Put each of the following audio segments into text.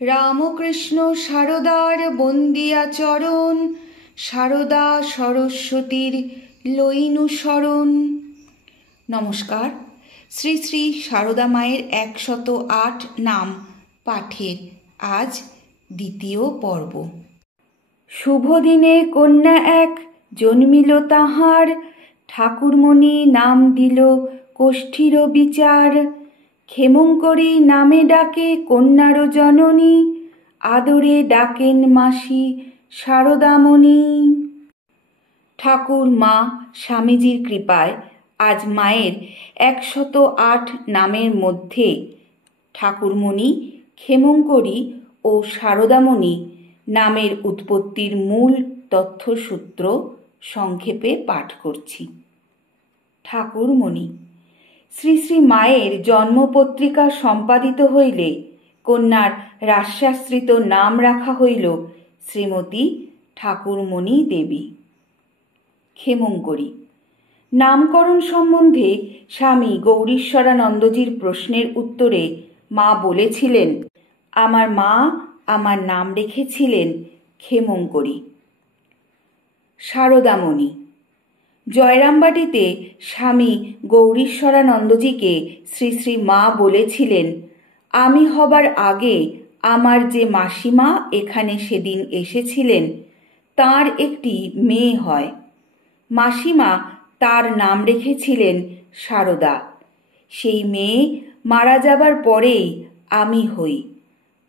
রামকৃষ্ণ সারদার বন্দিয়া চরণ, সারদা সরস্বতীর লইনু শরণ। নমস্কার। শ্রী শ্রী সারদা মায়ের 108 নাম পাঠের আজ দ্বিতীয় পর্ব। শুভ দিনে কন্যা এক জন্মিল তাহার, ঠাকুরমণি নাম দিল কোষ্ঠীর বিচার। ক্ষেমঙ্করী নামে ডাকে কন্যার জননী, আদরে ডাকেন মাসি সারদামণি। ঠাকুর মা স্বামীজির কৃপায় আজ মায়ের 108 নামের মধ্যে ঠাকুরমণি, ক্ষেমঙ্করী ও সারদামণি নামের উৎপত্তির মূল তথ্যসূত্র সংক্ষেপে পাঠ করছি। ঠাকুরমণি। শ্রী শ্রী মায়ের জন্মপত্রিকা সম্পাদিত হইলে কন্যার রাস্যাশ্রিত নাম রাখা হইল শ্রীমতী ঠাকুরমণি দেবী। ক্ষেমঙ্করী। নামকরণ সম্বন্ধে স্বামী গৌরীশ্বরানন্দজির প্রশ্নের উত্তরে মা বলেছিলেন, আমার মা আমার নাম রেখেছিলেন ক্ষেমঙ্করী। সারদামণি। জয়রামবাটিতে স্বামী গৌরীশ্বরানন্দজিকে শ্রী শ্রী মা বলেছিলেন, আমি হবার আগে আমার যে মাসিমা এখানে সেদিন এসেছিলেন তার একটি মেয়ে হয়। মাসিমা তার নাম রেখেছিলেন সারদা। সেই মেয়ে মারা যাবার পরেই আমি হই।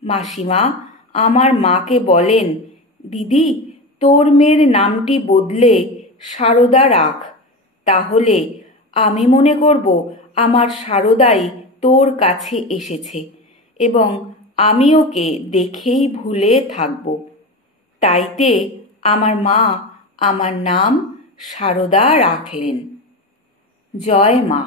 মাসিমা আমার মাকে বলেন, দিদি তোর মেয়ের নামটি বদলে সারদা রাখ, তাহলে আমি মনে করব আমার সারদাই তোর কাছে এসেছে এবং আমি ওকে দেখেই ভুলে থাকব। তাইতে আমার মা আমার নাম সারদা রাখলেন। জয় মা।